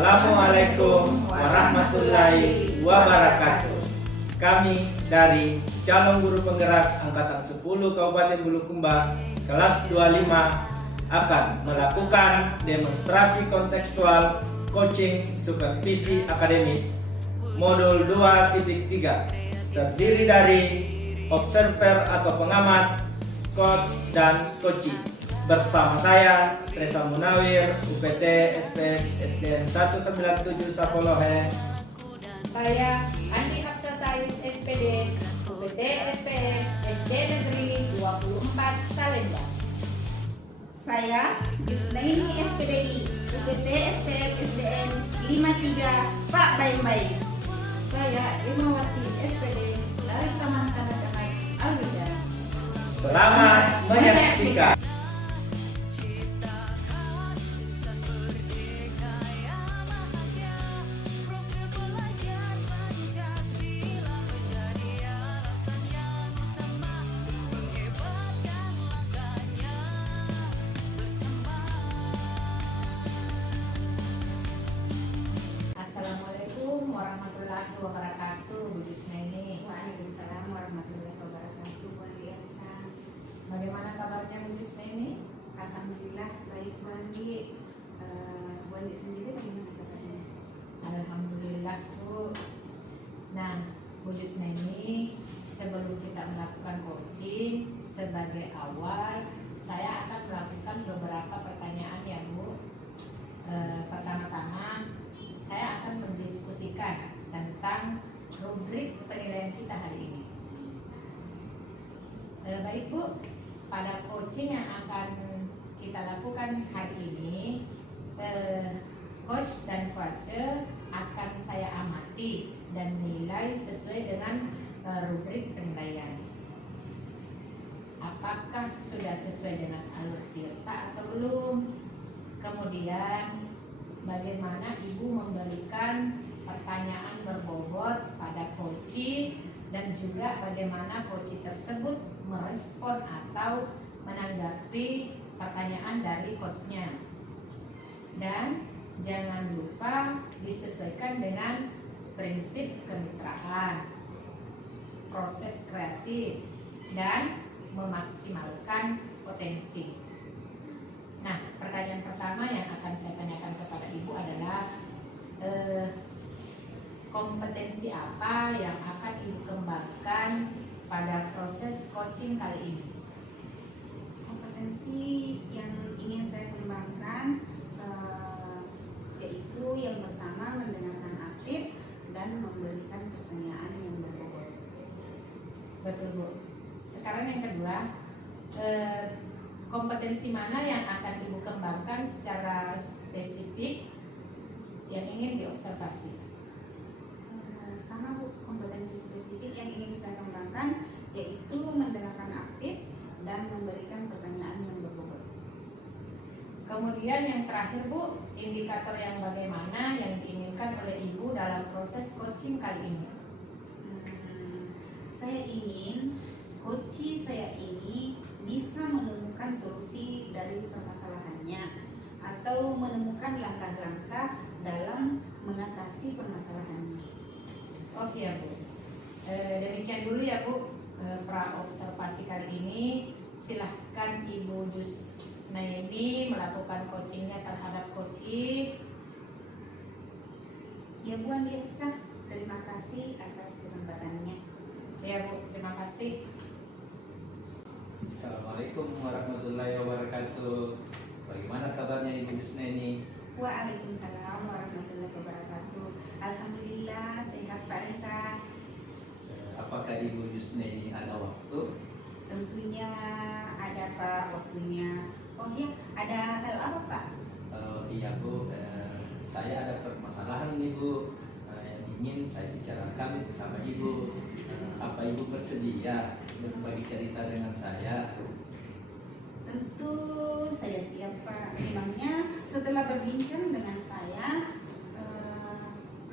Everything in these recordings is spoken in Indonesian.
Assalamualaikum warahmatullahi wabarakatuh. Kami dari calon guru penggerak angkatan 10 Kabupaten Bulukumba kelas 25 akan melakukan demonstrasi kontekstual coaching supervisi akademik modul 2.3 terdiri dari observer atau pengamat, coach dan coaching. Bersama saya Reza Munawir, UPT SP SDN 197 Sapolohe. Saya Andi Hapsa Said SPD, UPT SPM SD Negeri 24 Salemba. Saya Yusnaini SPDI, UPT SPM SDN 53 Pak Bayang-Bayang. Saya Imawati SPD dari Taman Kanak-Kanak Alwida. Selamat menyaksikan. Assalamualaikum warahmatullahi wabarakatuh, Bu Yusnaini. Waalaikumsalam warahmatullahi wabarakatuh. Bu Andi Ihsan. Bagaimana kabarnya Bu Yusnaini? Alhamdulillah baik Bu Andi. Bu Andi sendiri bagaimana kabarnya? Alhamdulillah Bu. Nah, Bu Yusnaini, sebelum kita melakukan coaching, sebagai awal saya akan melakukan beberapa pertanyaan ya Bu. Pertama-tama saya akan mendiskusikan tentang rubrik penilaian kita hari ini. Baik Bu, pada coaching yang akan kita lakukan hari ini, coach dan coach akan saya amati dan nilai sesuai dengan rubrik penilaian. Apakah sudah sesuai dengan alur tirta atau belum? Kemudian bagaimana Ibu memberikan pertanyaan berbobot pada coachee dan juga bagaimana coachee tersebut merespon atau menanggapi pertanyaan dari coachnya. Dan jangan lupa disesuaikan dengan prinsip kemitraan, proses kreatif, dan memaksimalkan potensi. Nah, pertanyaan pertama yang akan saya tanyakan kepada Ibu adalah kompetensi apa yang akan Ibu kembangkan pada proses coaching kali ini? Kompetensi yang ingin saya kembangkan yaitu yang pertama mendengarkan aktif dan memberikan pertanyaan yang berbobot. Betul Bu. Sekarang yang kedua, kompetensi mana yang akan Ibu kembangkan secara spesifik yang ingin diobservasi? Sama Bu, kompetensi spesifik yang ingin saya kembangkan yaitu mendengarkan aktif dan memberikan pertanyaan yang berbobot. Kemudian yang terakhir Bu, indikator yang bagaimana yang diinginkan oleh Ibu dalam proses coaching kali ini? Saya ingin coaching saya ini bisa menemukan solusi dari permasalahannya atau menemukan langkah-langkah dalam mengatasi permasalahannya. Oke ya Bu. Demikian dulu ya Bu pra-observasi kali ini. Silahkan Ibu Yusnaini melakukan coachingnya terhadap coaching. Ya Bu Andi Ihsan, terima kasih atas kesempatannya. Ya Bu, terima kasih. Assalamualaikum warahmatullahi wabarakatuh. Bagaimana kabarnya Ibu Yusnaini? Waalaikumsalam warahmatullahi wabarakatuh. Alhamdulillah sehat Pak Reza. Apakah Ibu Yusnaini ada waktu? Tentunya ada Pak waktunya. Oh iya, ada hal apa Pak? Iya Bu, saya ada permasalahan nih Bu yang ingin saya bicarakan bersama Ibu. Apa Ibu bersedia berbagi cerita dengan saya? Tentu saya siap Pak. Memangnya setelah berbincang dengan saya,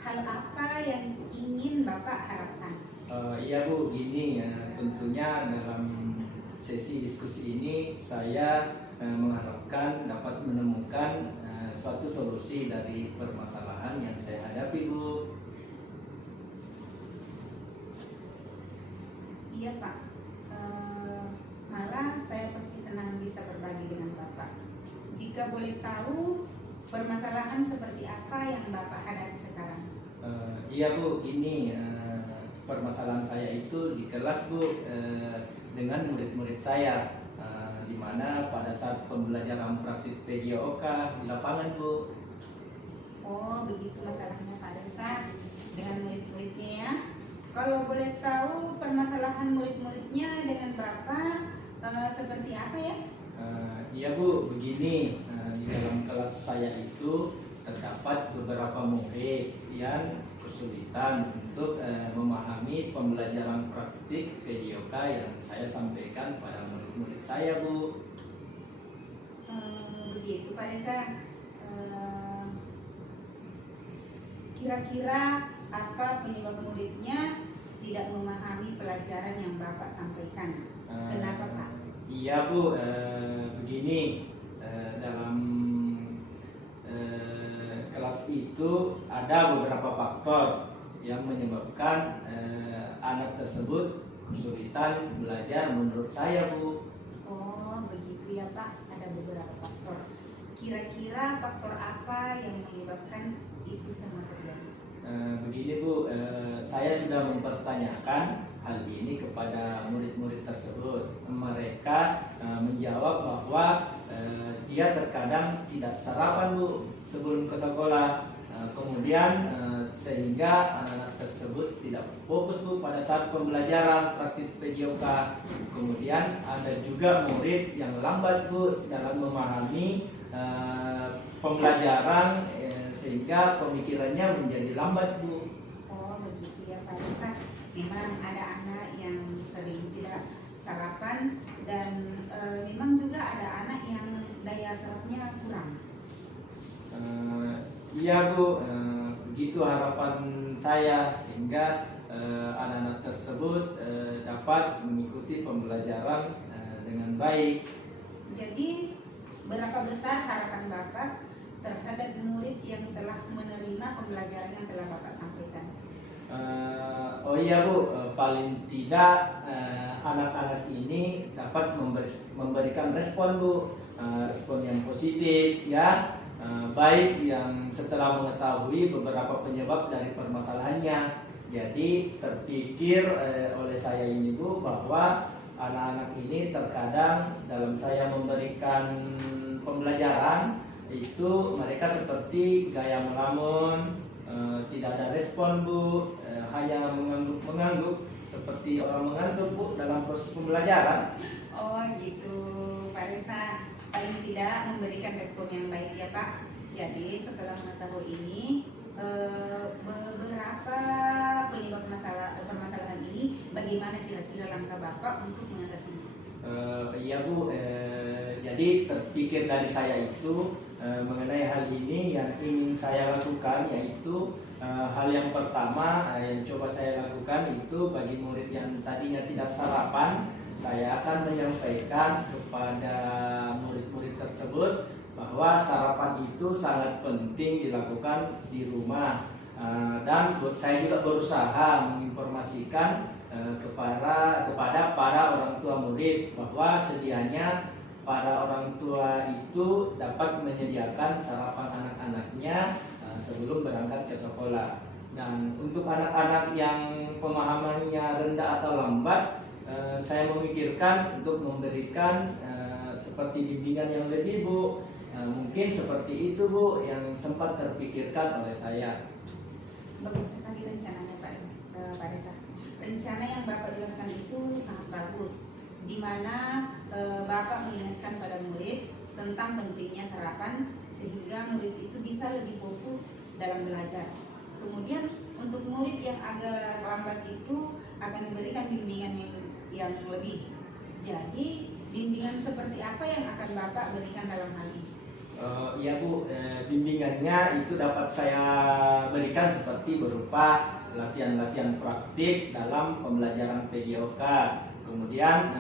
hal apa yang ingin Bapak harapkan? Iya Bu, gini ya, tentunya dalam sesi diskusi ini saya mengharapkan dapat menemukan suatu solusi dari permasalahan yang saya hadapi, Bu. Iya Pak. Malah saya pasti senang bisa berbagi dengan Bapak. Jika boleh tahu permasalahan seperti apa yang Bapak hadapi sekarang? Iya Bu, gini permasalahan saya itu di kelas Bu, dengan murid-murid saya, di mana pada saat pembelajaran praktik PJOK di lapangan Bu. Oh begitu masalahnya Pak Desa dengan murid-muridnya ya. Kalau boleh tahu permasalahan murid-muridnya dengan Bapak seperti apa ya? Iya Bu, begini, di dalam kelas saya itu terdapat beberapa murid yang kesulitan untuk memahami pembelajaran praktik PJOK yang saya sampaikan pada murid-murid saya, Bu. Begitu Pak Desa. Kira-kira apa penyebab muridnya tidak memahami pelajaran yang Bapak sampaikan? Kenapa Pak? Iya Bu, begini, dalam kelas itu ada beberapa faktor yang menyebabkan anak tersebut kesulitan belajar menurut saya, Bu. Oh begitu ya Pak, ada beberapa faktor. Kira-kira faktor apa yang menyebabkan itu semua terjadi? Begini Bu, saya sudah mempertanyakan hal ini kepada murid-murid tersebut. Mereka menjawab bahwa dia terkadang tidak sarapan Bu sebelum ke sekolah. Kemudian sehingga anak-anak tersebut tidak fokus Bu pada saat pembelajaran praktik PJOK. Kemudian ada juga murid yang lambat Bu dalam memahami pembelajaran, sehingga pemikirannya menjadi lambat Bu. Oh begitu ya Pak Desa. Memang ada anak yang sering tidak sarapan dan memang juga ada anak yang daya serapnya kurang. Iya Bu, begitu harapan saya sehingga anak-anak tersebut dapat mengikuti pembelajaran dengan baik. Jadi berapa besar harapan Bapak terhadap murid yang telah menerima pembelajaran yang telah Bapak sampaikan? Oh iya Bu, paling tidak anak-anak ini dapat memberikan respon Bu, respon yang positif ya, baik yang setelah mengetahui beberapa penyebab dari permasalahannya. Jadi terpikir oleh saya ini Bu bahwa anak-anak ini terkadang dalam saya memberikan pembelajaran itu mereka seperti gaya melamun, tidak ada respon Bu, hanya mengangguk seperti orang mengantuk Bu dalam proses pembelajaran. Oh gitu Pak Reza, paling tidak memberikan respon yang baik ya Pak. Jadi setelah mengetahui ini beberapa penyebab permasalahan ini, bagaimana kira-kira langkah Bapak untuk mengatasinya? Iya Bu, jadi terpikir dari saya itu mengenai hal ini yang ingin saya lakukan, yaitu hal yang pertama yang coba saya lakukan itu bagi murid yang tadinya tidak sarapan, saya akan menyampaikan kepada murid-murid tersebut bahwa sarapan itu sangat penting dilakukan di rumah, dan saya juga berusaha menginformasikan kepada para orang tua murid bahwa sedianya para orang tua itu dapat menyediakan sarapan anak-anaknya sebelum berangkat ke sekolah. Dan untuk anak-anak yang pemahamannya rendah atau lambat, saya memikirkan untuk memberikan seperti bimbingan yang lebih Bu. Mungkin seperti itu Bu yang sempat terpikirkan oleh saya. Bagus sekali rencananya Pak Reza. Rencana yang Bapak jelaskan itu sangat bagus, di mana Bapak mengingatkan pada murid tentang pentingnya sarapan sehingga murid itu bisa lebih fokus dalam belajar. Kemudian untuk murid yang agak lambat itu akan diberikan bimbingan yang lebih. Jadi bimbingan seperti apa yang akan Bapak berikan dalam hal ini? Iya Bu, bimbingannya itu dapat saya berikan seperti berupa latihan-latihan praktik dalam pembelajaran PJOK, kemudian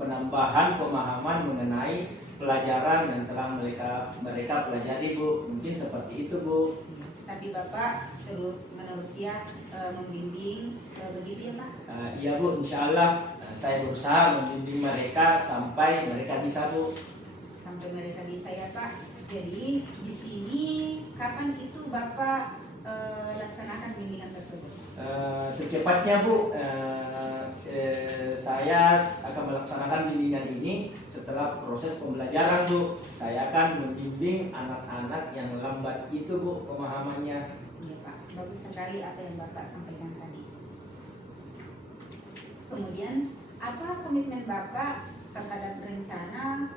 penambahan pemahaman mengenai pelajaran yang telah mereka pelajari Bu. Mungkin seperti itu Bu. Tapi Bapak terus menerus ya membimbing begitu ya Pak? Iya Bu, insya Allah saya berusaha membimbing mereka sampai mereka bisa Bu. Sampai mereka bisa ya Pak. Jadi di sini kapan itu Bapak laksanakan bimbingan tersebut? Secepatnya Bu, saya akan melaksanakan bimbingan ini setelah proses pembelajaran Bu. Saya akan membimbing anak-anak yang lambat itu Bu pemahamannya. Iya Pak, bagus sekali apa yang Bapak sampaikan tadi. Kemudian apa komitmen Bapak terhadap rencana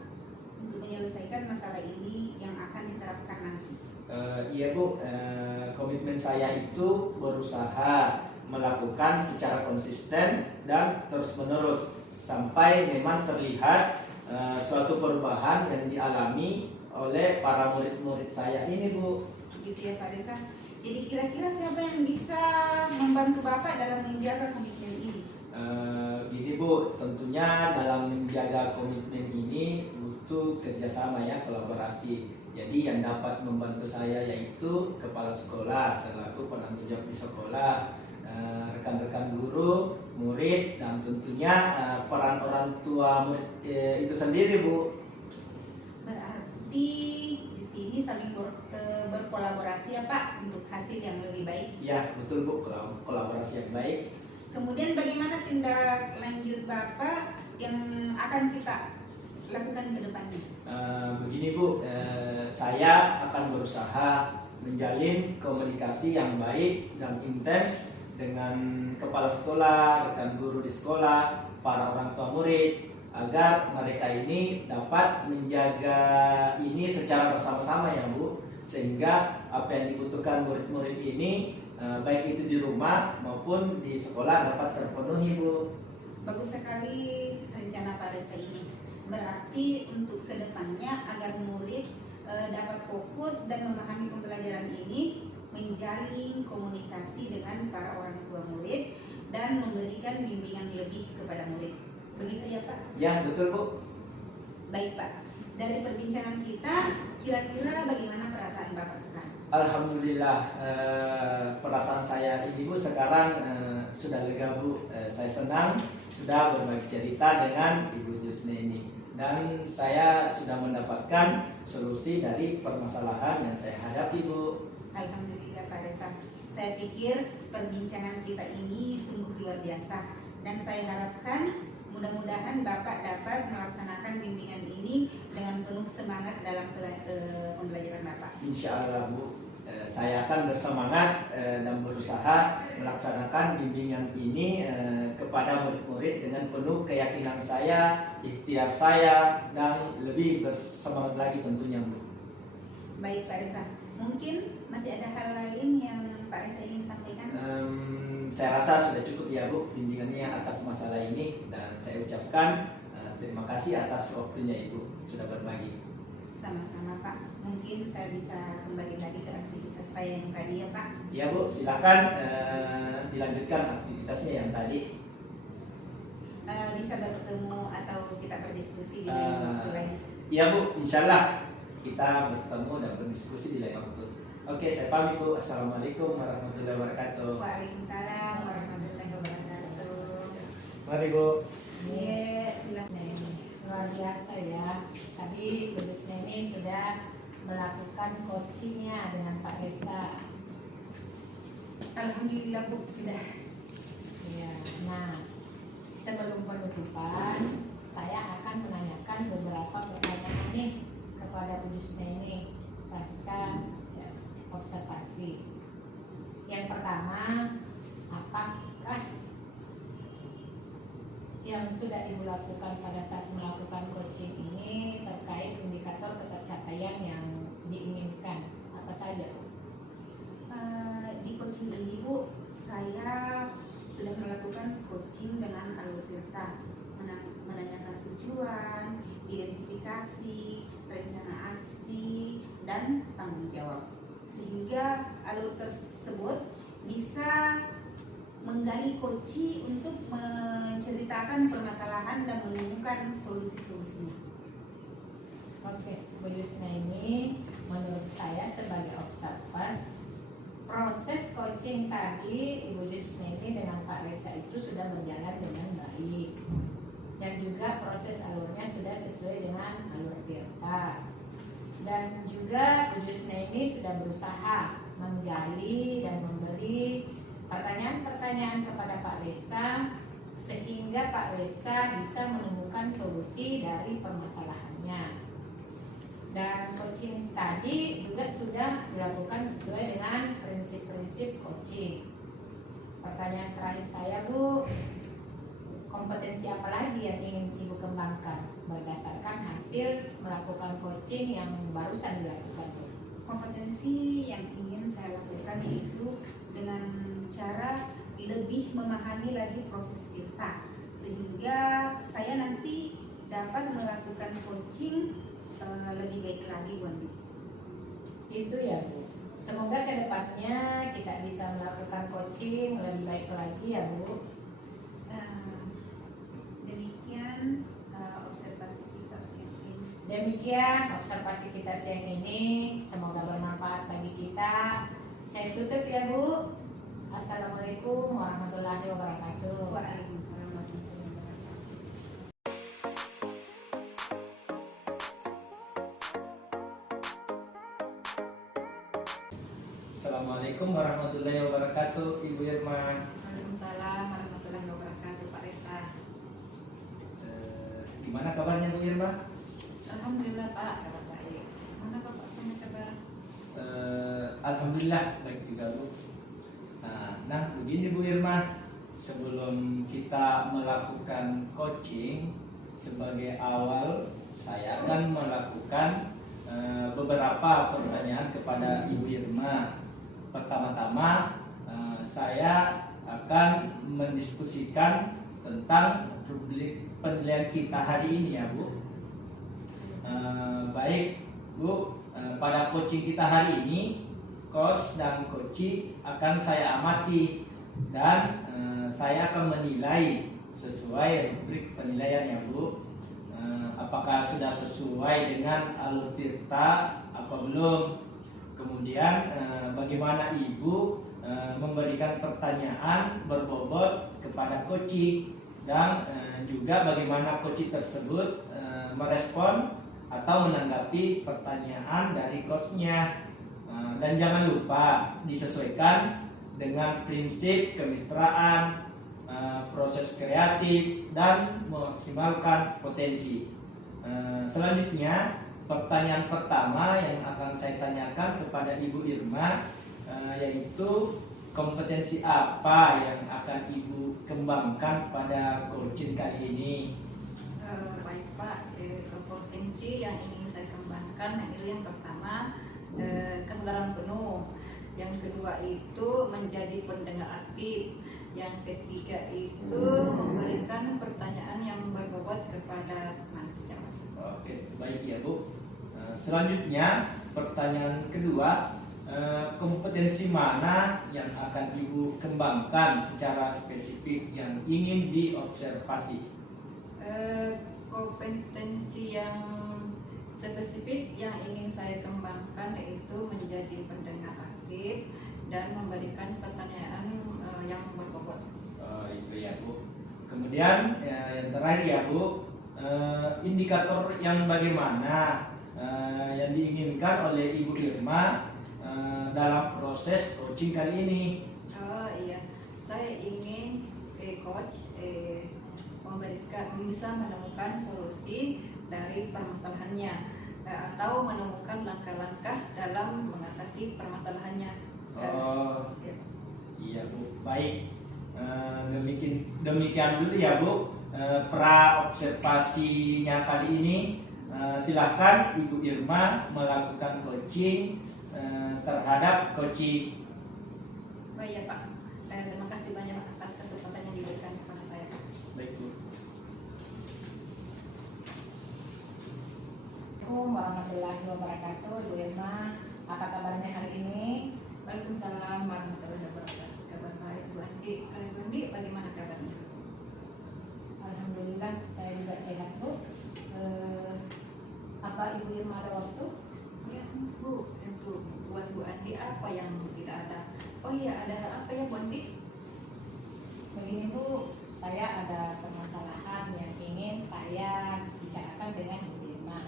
untuk menyelesaikan masalah ini yang akan diterapkan nanti? Iya Bu, komitmen saya itu berusaha melakukan secara konsisten dan terus-menerus sampai memang terlihat suatu perubahan yang dialami oleh para murid-murid saya ini Bu. Gitu ya Pak Reza. Jadi kira-kira siapa yang bisa membantu Bapak dalam menjaga komitmen ini? Gini Bu, tentunya dalam menjaga komitmen ini butuh kerjasama ya, kolaborasi. Jadi yang dapat membantu saya yaitu kepala sekolah selaku penanggung jawab di sekolah, rekan-rekan guru, murid, dan tentunya peran orang tua murid itu sendiri Bu. Berarti di sini saling berkolaborasi ya Pak untuk hasil yang lebih baik. Ya betul Bu, kolaborasi yang baik. Kemudian bagaimana tindak lanjut Bapak yang akan kita lakukan ke depannya? Begini Bu, saya akan berusaha menjalin komunikasi yang baik dan intens dengan kepala sekolah, rekan guru di sekolah, para orang tua murid, agar mereka ini dapat menjaga ini secara bersama-sama ya Bu, sehingga apa yang dibutuhkan murid-murid ini baik itu di rumah maupun di sekolah dapat terpenuhi Bu. Bagus sekali rencana Pak Reza ini. Berarti untuk kedepannya agar murid dapat fokus dan memahami pembelajaran ini, menjalin komunikasi dengan para orang tua murid dan memberikan bimbingan lebih kepada murid. Begitu ya Pak? Ya betul Bu. Baik Pak, dari perbincangan kita, kira-kira bagaimana perasaan Bapak sekarang? Alhamdulillah, perasaan saya ini Bu sekarang sudah lega Bu. Saya senang sudah berbagi cerita dengan Ibu Jusne ini, dan saya sudah mendapatkan solusi dari permasalahan yang saya hadapi Bu. Alhamdulillah Pak Reza. Saya pikir perbincangan kita ini sungguh luar biasa, dan saya harapkan mudah-mudahan Bapak dapat melaksanakan bimbingan ini dengan penuh semangat dalam pembelajaran Bapak. Insya Allah Bu, saya akan bersemangat dan berusaha melaksanakan bimbingan ini kepada murid-murid dengan penuh keyakinan saya, ikhtiar saya, dan lebih bersemangat lagi tentunya Bu. Baik Pak Reza, mungkin masih ada hal lain yang Pak Reza ingin sampaikan? Saya rasa sudah cukup ya Bu bimbingannya atas masalah ini, dan saya ucapkan terima kasih atas waktunya Ibu sudah berbagi. Sama-sama Pak, mungkin saya bisa kembali lagi ke aktivitas saya yang tadi ya Pak. Ya Bu, silakan dilanjutkan aktivitasnya yang tadi. Bisa bertemu atau kita berdiskusi di lain waktu lagi. Iya Bu, insya Allah kita bertemu dan berdiskusi di lain waktu. Oke, saya pamit Bu. Assalamualaikum warahmatullahi wabarakatuh. Waalaikumsalam warahmatullahi wabarakatuh. Mari Bu. Iya, silakan. Luar biasa ya. Tadi kudusnya ini sudah melakukan coachingnya dengan Pak Reza. Alhamdulillah Bu, sudah. Ya, nah sebelum penutupan, saya akan menanyakan beberapa pertanyaan nih kepada kudusnya ini pasca ya, observasi. Yang pertama, apakah yang sudah Ibu lakukan pada saat melakukan coaching ini terkait indikator ketercapaian yang diinginkan? Apa saja Bu? Di coaching ini Bu, saya sudah melakukan coaching dengan alur tirta, menanyakan tujuan, identifikasi, rencana aksi, dan tanggung jawab, sehingga alur tersebut bisa menggali kunci untuk menceritakan permasalahan dan menemukan solusi-solusinya. Oke, Bu Yusna ini menurut saya sebagai observas proses coaching tadi Ibu Yusna ini dengan Pak Reza itu sudah berjalan dengan baik dan juga proses alurnya sudah sesuai dengan alur Tirta dan juga Bu Yusna ini sudah berusaha menggali dan memberi pertanyaan-pertanyaan kepada Pak Reza sehingga Pak Reza bisa menemukan solusi dari permasalahannya. Dan coaching tadi juga sudah dilakukan sesuai dengan prinsip-prinsip coaching. Pertanyaan terakhir saya, Bu, kompetensi apa lagi yang ingin Ibu kembangkan berdasarkan hasil melakukan coaching yang barusan dilakukan, Bu? Kompetensi yang ingin saya lakukan yaitu dengan cara lebih memahami lagi proses Tirta sehingga saya nanti dapat melakukan coaching lebih baik lagi, Bu Andi. Itu ya, Bu. Semoga kedepannya kita bisa melakukan coaching lebih baik lagi ya, Bu. Demikian observasi kita siang ini. Demikian observasi kita siang ini. Semoga bermanfaat bagi kita. Saya tutup ya, Bu. Assalamualaikum warahmatullahi wabarakatuh. Waalaikumsalam warahmatullahi wabarakatuh. Assalamualaikum warahmatullahi wabarakatuh, Ibu Irma. Waalaikumsalam warahmatullahi wabarakatuh, Pak Reza. Gimana kabarnya Bu Irma? Alhamdulillah Pak, kabar baik. Mana Bapak punya kabar? Alhamdulillah baik juga Bu. Nah begini Bu Irma, sebelum kita melakukan coaching sebagai awal saya akan melakukan beberapa pertanyaan kepada Ibu Irma. Pertama-tama saya akan mendiskusikan tentang penilaian kita hari ini ya Bu. Baik Bu, pada coaching kita hari ini coach dan coachee akan saya amati dan saya akan menilai sesuai rubrik penilaian ya Bu. Apakah sudah sesuai dengan alur Tirta apa belum? Kemudian bagaimana Ibu memberikan pertanyaan berbobot kepada coachee dan juga bagaimana coachee tersebut merespon atau menanggapi pertanyaan dari coachnya. Dan jangan lupa disesuaikan dengan prinsip kemitraan, proses kreatif dan memaksimalkan potensi. Selanjutnya pertanyaan pertama yang akan saya tanyakan kepada Ibu Irma yaitu kompetensi apa yang akan Ibu kembangkan pada coaching kali ini? Baik Pak, kompetensi yang ingin saya kembangkan itu yang pertama kesadaran penuh, yang kedua itu menjadi pendengar aktif, yang ketiga itu memberikan pertanyaan yang berbobot kepada teman sejawat. Oke, baik ya Bu. Selanjutnya pertanyaan kedua, kompetensi mana yang akan Ibu kembangkan secara spesifik yang ingin diobservasi? Kompetensi yang spesifik yang ingin saya kembangkan yaitu menjadi pendengar aktif dan memberikan pertanyaan yang berbobot. Itu ya Bu. Kemudian yang terakhir ya Bu, indikator yang bagaimana yang diinginkan oleh Ibu Irma dalam proses coaching kali ini? Oh iya, saya ingin coach bisa menemukan solusi dari permasalahannya atau menemukan langkah-langkah dalam mengatasi permasalahannya. Ya. Iya Bu, baik. Demikian dulu ya Bu pra observasinya kali ini. Silahkan Ibu Irma melakukan coaching terhadap coaching. Oh iya Pak, terima kasih banyak atas kesempatan yang diberikan kepada saya Pak. Baik Bu. Assalamualaikum warahmatullahi wabarakatuh, Ibu Irma. Apa kabarnya hari ini? Waalaikumsalam warahmatullahi wabarakatuh. Kabar baik Bu Andi. Kalau Bu Andi bagaimana kabarnya? Alhamdulillah saya juga sehat Bu. Apa Bapak Ibu Irma ada waktu? Ya Bu, untuk buat Bu Andi apa yang tidak ada? Oh iya, ada apa ya Bu Andi? Begini Bu, saya ada permasalahan yang ingin saya bicarakan dengan Ibu Irma.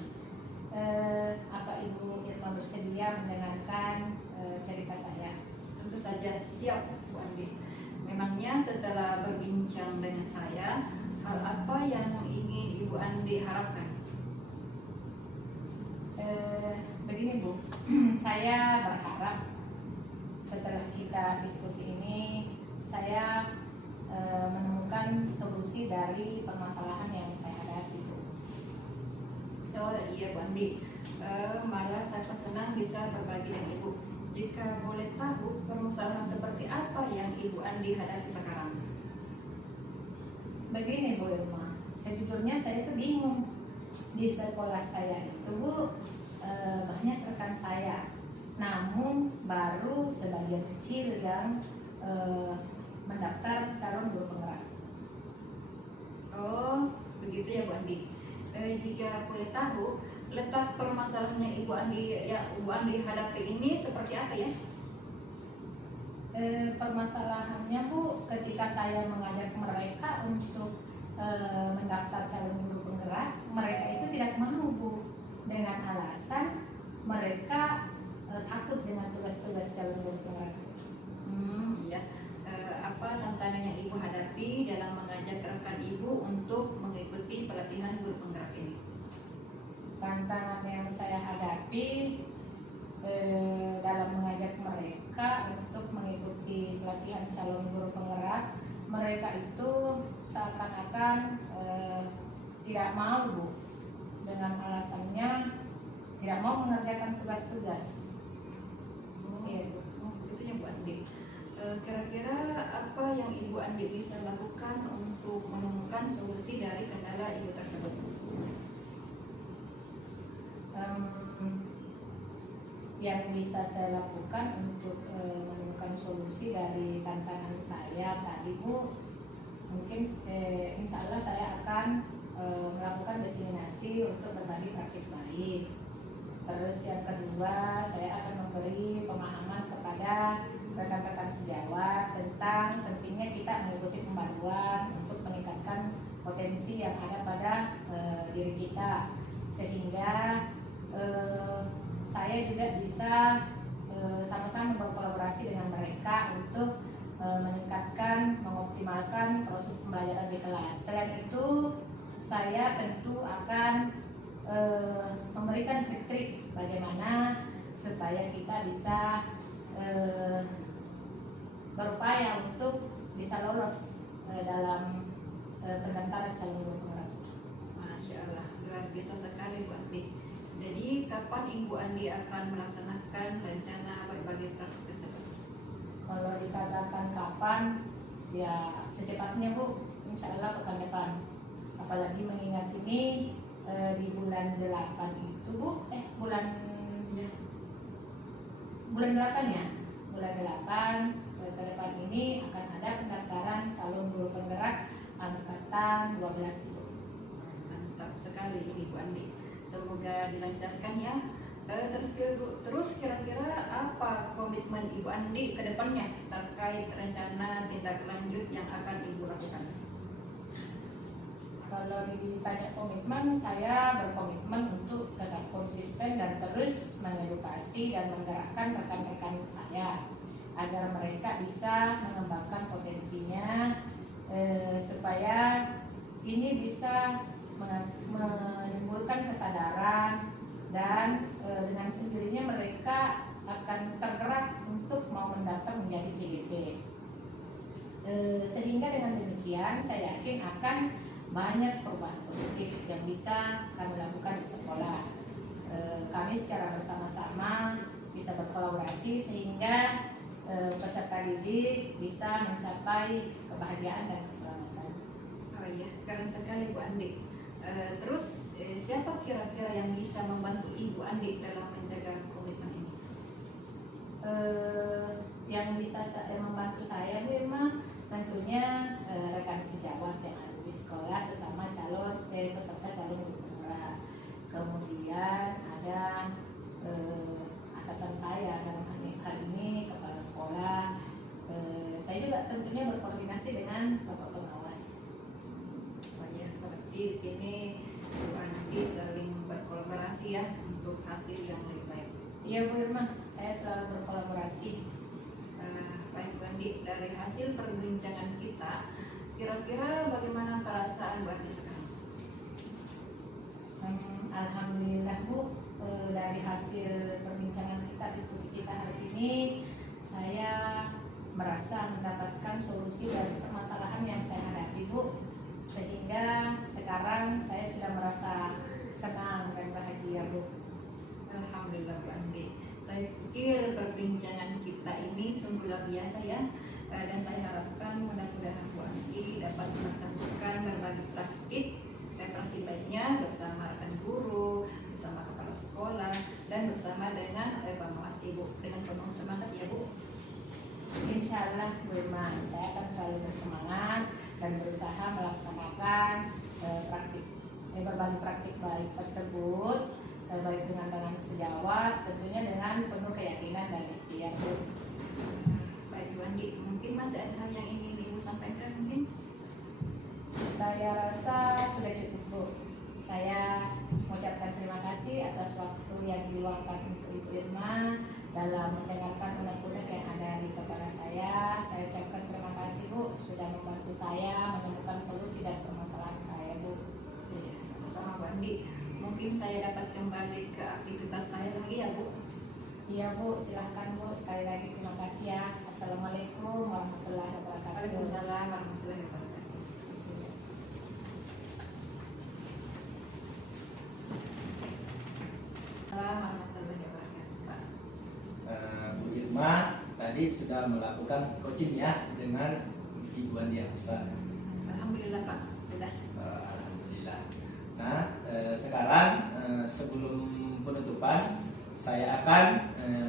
Apa Ibu Irma bersedia mendengarkan cerita saya? Tentu saja siap Bu Andi. Memangnya setelah berbincang dengan saya, hal apa yang ingin Ibu Andi harapkan? Begini Bu, saya berharap setelah kita diskusi ini, saya menemukan solusi dari permasalahan yang saya hadapi Bu. Oh iya Bu Andi, malah saya senang bisa berbagi dengan Ibu. Jika boleh tahu permasalahan seperti apa yang Ibu Andi hadapi sekarang? Begini Bu Irma, sejujurnya saya itu bingung. Di sekolah saya itu Bu, banyak rekan saya, namun baru sebagian kecil yang mendaftar calon guru penggerak. Oh, begitu ya Bu Andi. Jika boleh tahu, letak permasalahannya Ibu Andi hadapi ini seperti apa ya? Permasalahannya Bu, ketika saya mengajak mereka untuk mendaftar calon guru penggerak, mereka itu tidak mau Bu, dengan alasan mereka takut dengan tugas-tugas calon guru penggerak. Iya. Apa tantangan yang Ibu hadapi dalam mengajak rekan Ibu untuk mengikuti pelatihan guru penggerak ini? Tantangan yang saya hadapi dalam mengajak mereka untuk mengikuti pelatihan calon guru penggerak, mereka itu seakan-akan tidak mau Bu, dengan alasannya tidak mau mengerjakan tugas-tugas. Iya, Bu. Oh, begitu ya Bu Andi. Kira-kira apa yang Ibu Andi bisa lakukan untuk menemukan solusi dari kendala Ibu tersebut? Yang bisa saya lakukan untuk menemukan solusi dari tantangan saya tadi Bu, mungkin insya Allah saya akan melakukan diseminasi untuk berbagi praktik baik. Terus yang kedua, saya akan memberi pemahaman kepada rekan-rekan sejawat tentang pentingnya kita mengikuti pembaruan untuk meningkatkan potensi yang ada pada diri kita, sehingga saya juga bisa sama-sama berkolaborasi dengan mereka untuk meningkatkan, mengoptimalkan proses pembelajaran di kelas. Selain itu, saya tentu akan memberikan trik-trik bagaimana supaya kita bisa berupaya untuk bisa lolos dalam pendaftaran calon guru penggerak. Masya Allah, luar biasa sekali Bu Andi. Jadi kapan Ibu Andi akan melaksanakan rencana berbagi praktik tersebut? Kalau dikatakan kapan, ya secepatnya Bu, insya Allah pekan depan. Apalagi mengingat ini di bulan 8 itu Bu, bulan 8 ya, bulan 8 ke depan ini akan ada pendaftaran calon guru penggerak angkatan 12 Bu. Mantap sekali ini Bu Andi. Semoga dilancarkan ya. Terus kira-kira apa komitmen Ibu Andi ke depannya terkait rencana tindak lanjut yang akan Ibu lakukan? Kalau ditanya komitmen, saya berkomitmen untuk tetap konsisten dan terus mengedukasi dan menggerakkan rekan-rekan saya agar mereka bisa mengembangkan potensinya, supaya ini bisa menimbulkan kesadaran dan dengan sendirinya mereka akan tergerak untuk mau mendaftar menjadi CGT. Sehingga dengan demikian saya yakin akan banyak perubahan positif yang bisa kami lakukan di sekolah. Kami secara bersama-sama bisa berkolaborasi sehingga peserta didik bisa mencapai kebahagiaan dan keselamatan. Oh iya, keren sekali Bu Andi. Terus siapa kira-kira yang bisa membantu Ibu Andi dalam menjaga komitmen ini? Yang bisa membantu saya Bu Irma tentunya rekan sejawat yang ada di sekolah sesama calon peserta calon guru penggerak. Kemudian Andi saling berkolaborasi ya untuk hasil yang lebih baik. Iya Bu Irma, saya selalu berkolaborasi. Baik Bu Andi, dari hasil perbincangan kita, kira-kira bagaimana perasaan Bu Andi sekarang? Alhamdulillah Bu, dari hasil perbincangan kita, diskusi kita hari ini, saya merasa mendapatkan solusi dari permasalahan yang saya hadapi Bu, sehingga sekarang saya sudah merasa senang dan bahagia Bu. Alhamdulillah Bu Andi, saya pikir perbincangan kita ini sungguh luar biasa ya, dan saya harapkan mudah-mudahan Bu Andi dapat melaksanakan berbagai praktik lainnya bersama rekan guru, bersama kepala sekolah, dan bersama dengan pengawas Ibu dengan penuh semangat ya Bu. Insya Allah Bu Irma, saya akan selalu bersemangat dan berusaha melaksanakan berbagai praktik baik tersebut, baik dengan tangan sejawat, tentunya dengan penuh keyakinan dan ikhtiar Bu. Baik Bu Andi, mungkin masih ada hal yang ingin Ibu sampaikan mungkin? Saya rasa sudah cukup Bu. Saya mengucapkan terima kasih atas waktu yang diluangkan untuk Ibu Irma dalam mendengarkan unek-unek yang ada di kepala saya. Saya ucapkan terima kasih Bu sudah membantu saya menemukan solusi dan permasalahan saya Bu. Ya, sama-sama Bu Andi. Mungkin saya dapat kembali ke aktivitas saya lagi ya Bu. Iya Bu, silahkan Bu. Sekali lagi terima kasih ya. Assalamualaikum warahmatullahi wabarakatuh. Waalaikumsalam warahmatullahi wabarakatuh. Warahmatullahi wabarakatuh. Bu Irma tadi sudah melakukan coaching ya dengan Ibu Andi Hamsa. Alhamdulillah Pak, sudah. Alhamdulillah. Nah, sekarang sebelum penutupan saya akan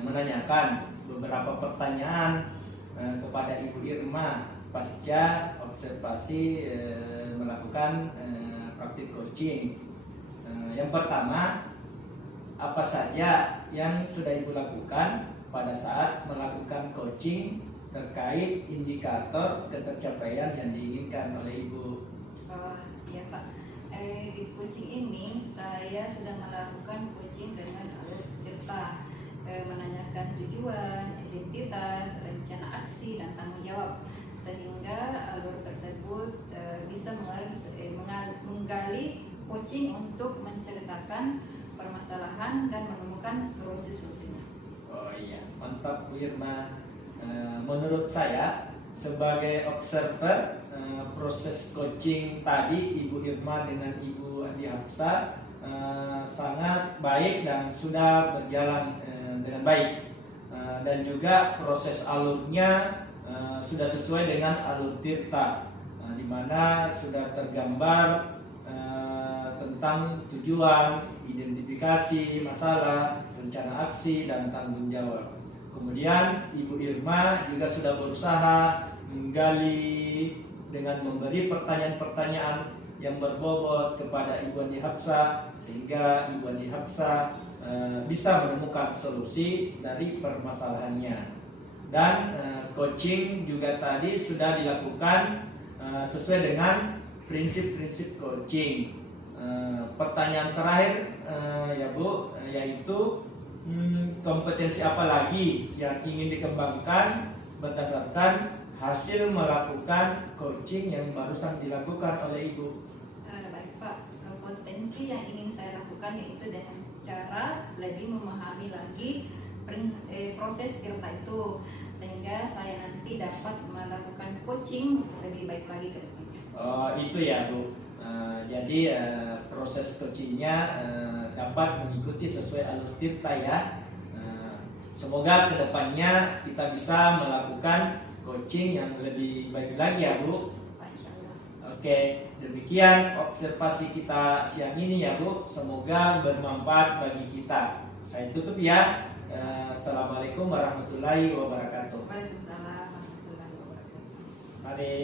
menanyakan beberapa pertanyaan kepada Ibu Irma pasca observasi melakukan praktik coaching. Yang pertama, apa saja yang sudah Ibu lakukan pada saat melakukan coaching terkait indikator ketercapaian yang diinginkan oleh Ibu? Iya Pak, di coaching ini saya sudah melakukan coaching dengan alur cerita, menanyakan tujuan, identitas, rencana aksi, dan tanggung jawab, sehingga alur tersebut bisa menggali coaching untuk menceritakan permasalahan dan menemukan solusi-solusinya. Oh iya, mantap Bu Irma. Menurut saya sebagai observer proses coaching tadi Ibu Irma dengan Ibu Andi Hamsa sangat baik dan sudah berjalan dengan baik, dan juga proses alurnya sudah sesuai dengan alur Tirta, di mana sudah tergambar tentang tujuan, identifikasi masalah, rencana aksi, dan tanggung jawab. Kemudian Ibu Irma juga sudah berusaha menggali dengan memberi pertanyaan-pertanyaan yang berbobot kepada Ibu Andi Hamsa, sehingga Ibu Andi Hamsa bisa menemukan solusi dari permasalahannya. Dan coaching juga tadi sudah dilakukan sesuai dengan prinsip-prinsip coaching. Pertanyaan terakhir ya Bu, yaitu kompetensi apa lagi yang ingin dikembangkan berdasarkan hasil melakukan coaching yang barusan dilakukan oleh Ibu? Baik Pak, kompetensi yang ingin saya lakukan yaitu dengan cara lebih memahami lagi proses Tirta itu, sehingga saya nanti dapat melakukan coaching lebih baik lagi ke depannya. Oh itu ya Bu. Jadi proses coachingnya dapat mengikuti sesuai alur Tirta ya. Semoga kedepannya kita bisa melakukan coaching yang lebih baik lagi ya Bu. Oke, demikian observasi kita siang ini ya Bu. Semoga bermanfaat bagi kita. Saya tutup ya. Assalamualaikum warahmatullahi wabarakatuh. Waalaikumsalam warahmatullahi wabarakatuh. Mari.